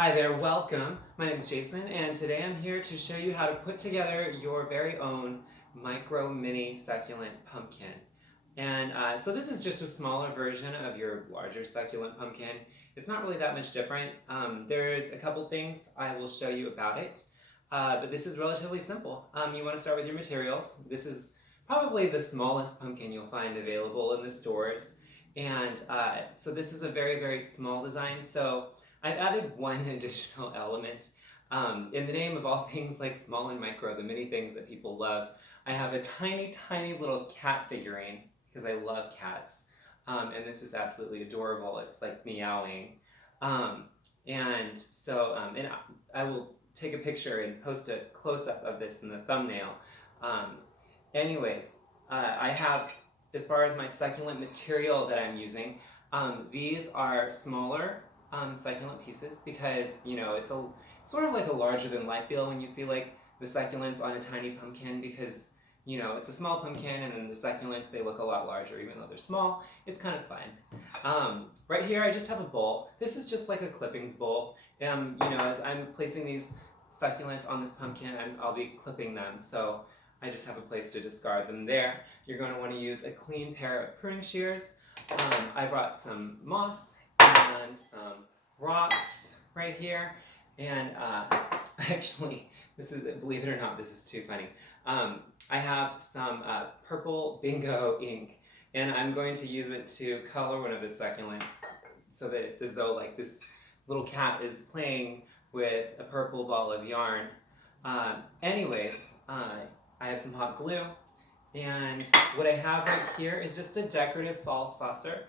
Hi there, welcome. My name is Jason, and today I'm here to show you how to put together your very own micro mini succulent pumpkin. And so this is just a smaller version of your larger succulent pumpkin. It's not really that much different. There's a couple things I will show you about it, but this is relatively simple. You want to start with your materials. This is probably the smallest pumpkin you'll find available in the stores. And so this is a very, very small design. So I've added one additional element. In the name of all things like small and micro, the many things that people love, I have a tiny, tiny little cat figurine because I love cats. And this is absolutely adorable. It's like meowing. And I will take a picture and post a close-up of this in the thumbnail. Anyways, I have, as far as my succulent material that I'm using, these are smaller succulent pieces because, you know, it's sort of like a larger than life feel when you see like the succulents on a tiny pumpkin because, you know, it's a small pumpkin and then the succulents, they look a lot larger even though they're small. It's kind of fun. Right here I just have a bowl. This is just like a clippings bowl. You know, as I'm placing these succulents on this pumpkin, I'll be clipping them, so I just have a place to discard them there. You're going to want to use a clean pair of pruning shears. I brought some moss and some rocks right here, and actually, this is, believe it or not, this is too funny. I have some purple bingo ink, and I'm going to use it to color one of the succulents so that it's as though like this little cat is playing with a purple ball of yarn. Anyways, I have some hot glue, and what I have right here is just a decorative fall saucer.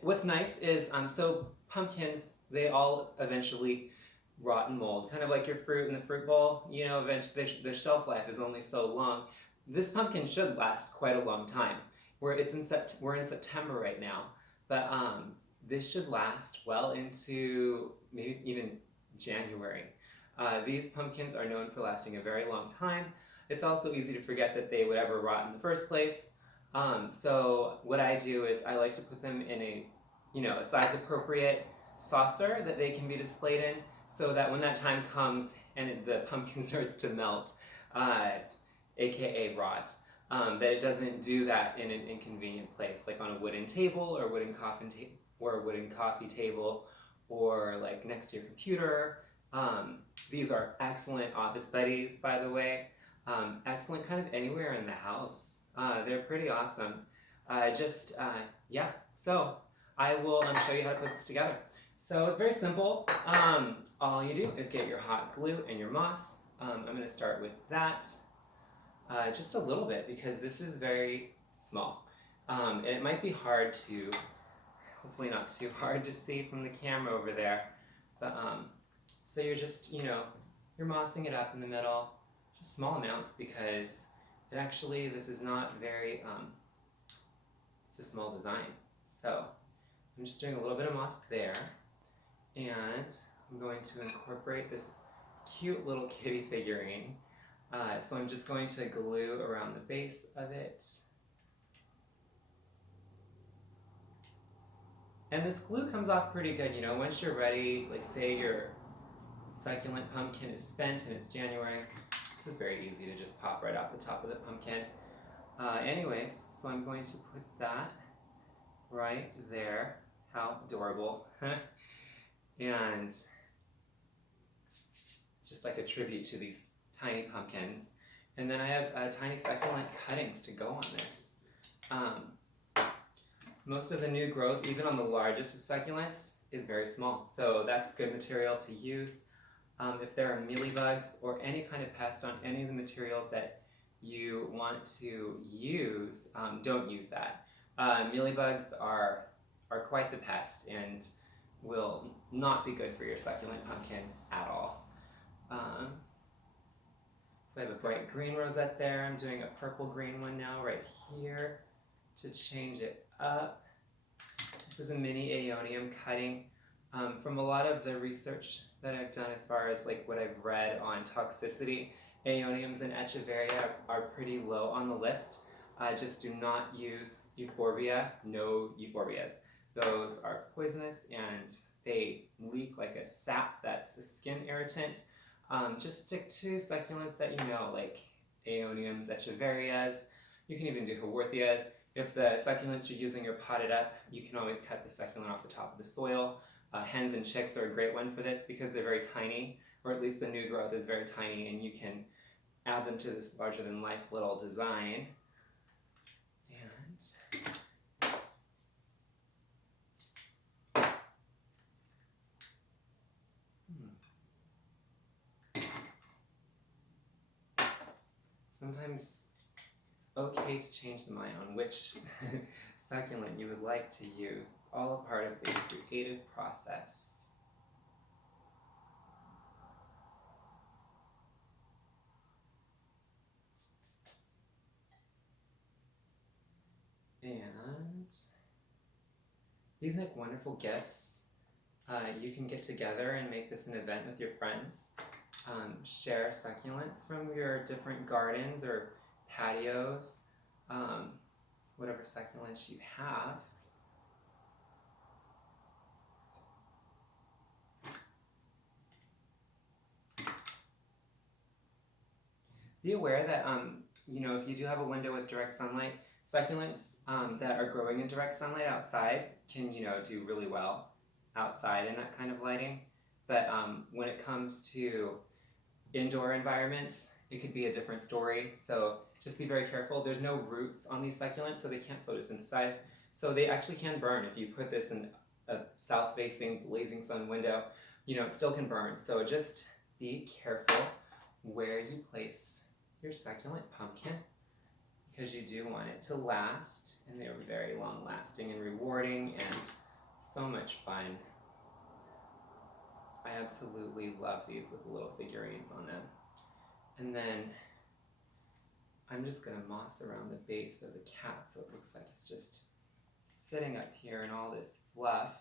What's nice is, so pumpkins, they all eventually rot and mold, kind of like your fruit in the fruit bowl. You know, eventually their shelf life is only so long. This pumpkin should last quite a long time. We're in September right now, but this should last well into maybe even January. These pumpkins are known for lasting a very long time. It's also easy to forget that they would ever rot in the first place. So what I do is I like to put them in a, you know, a size appropriate saucer that they can be displayed in, so that when that time comes and the pumpkin starts to melt, aka rot, that it doesn't do that in an inconvenient place, like on a wooden table or wooden coffee table, or like next to your computer. These are excellent office buddies, by the way. Excellent kind of anywhere in the house. They're pretty awesome. Yeah, so I will show you how to put this together. So it's very simple. All you do is get your hot glue and your moss. I'm going to start with that, just a little bit because this is very small. And it might be hard to, hopefully not too hard to see from the camera over there. But so you're just, you know, you're mossing it up in the middle, just small amounts because this is not very, it's a small design. So I'm just doing a little bit of moss there, and I'm going to incorporate this cute little kitty figurine. So I'm just going to glue around the base of it. And this glue comes off pretty good, you know, once you're ready, like say your succulent pumpkin is spent and it's January. This is very easy to just pop right off the top of the pumpkin. Anyways, so I'm going to put that right there. How adorable. And just like a tribute to these tiny pumpkins. And then I have tiny succulent cuttings to go on this. Most of the new growth, even on the largest of succulents, is very small. So that's good material to use. If there are mealybugs or any kind of pest on any of the materials that you want to use, don't use that. Mealybugs are quite the pest and will not be good for your succulent pumpkin at all. So I have a bright green rosette there. I'm doing a purple green one now right here to change it up. This is a mini aeonium cutting. From a lot of the research that I've done as far as like what I've read on toxicity, aeoniums and echeveria are pretty low on the list. Just do not use euphorbia, no euphorbias. Those are poisonous and they leak like a sap that's a skin irritant, just stick to succulents that you know, like aeoniums, echeverias. You can even do haworthias. If the succulents you're using are potted up, you can always cut the succulent off the top of the soil. Hens and chicks are a great one for this because they're very tiny, or at least the new growth is very tiny, and you can add them to this larger than life little design. Sometimes it's okay to change the mind on which succulent you would like to use. It's all a part of the creative process. And these make wonderful gifts. You can get together and make this an event with your friends. Share succulents from your different gardens or patios, whatever succulents you have. Be aware that if you do have a window with direct sunlight, succulents that are growing in direct sunlight outside can do really well outside in that kind of lighting. But when it comes to indoor environments, it could be a different story. So just be very careful. There's no roots on these succulents, so they can't photosynthesize. So they actually can burn if you put this in a south-facing blazing sun window. It still can burn. So just be careful where you place your succulent pumpkin, because you do want it to last, and they're very long lasting and rewarding and so much fun. I absolutely love these with the little figurines on them. And then I'm just going to moss around the base of the cat so it looks like it's just sitting up here in all this fluff.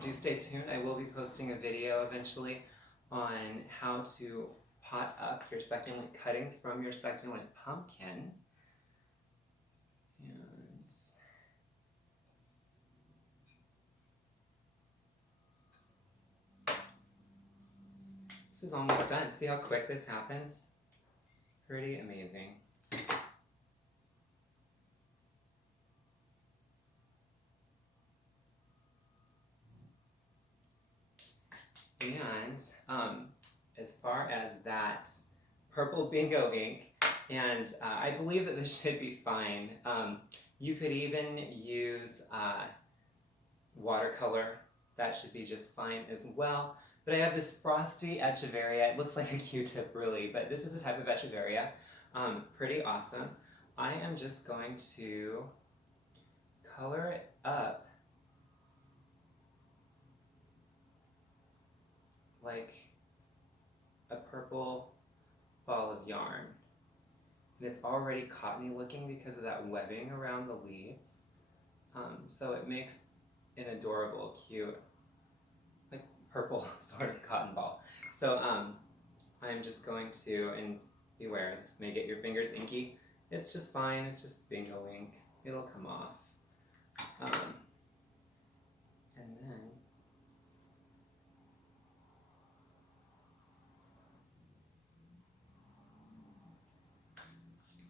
Do stay tuned. I will be posting a video eventually on how to pot up your succulent cuttings from your succulent pumpkin. And this is almost done. See how quick this happens? Pretty amazing. And as far as that purple bingo ink, and I believe that this should be fine. You could even use watercolor. That should be just fine as well. But I have this frosty echeveria. It looks like a Q-tip really, but this is a type of echeveria. Pretty awesome. I am just going to color it up like a purple ball of yarn. And it's already cottony looking because of that webbing around the leaves. So it makes an adorable, cute, like purple sort of cotton ball. So I'm just going to, and beware, this may get your fingers inky. It's just fine, it's just bingo ink. It'll come off. And then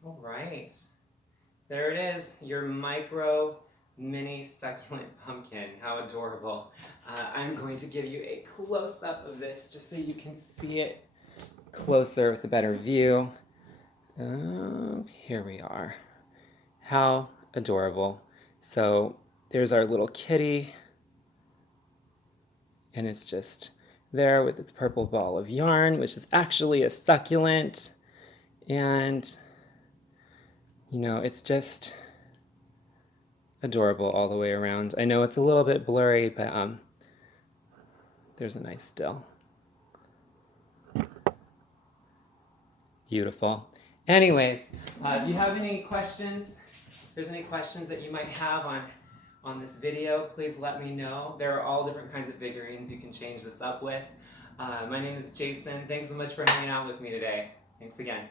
all right, there it is, your micro mini succulent pumpkin. How adorable. I'm going to give you a close-up of this just so you can see it closer with a better view. Here we are. How adorable. So there's our little kitty, and it's just there with its purple ball of yarn, which is actually a succulent. And it's just adorable all the way around. I know it's a little bit blurry, but there's a nice still. Beautiful. Anyways, if you have any questions, there's any questions that you might have on this video, please let me know. There are all different kinds of figurines you can change this up with. My name is Jason. Thanks so much for hanging out with me today. Thanks again.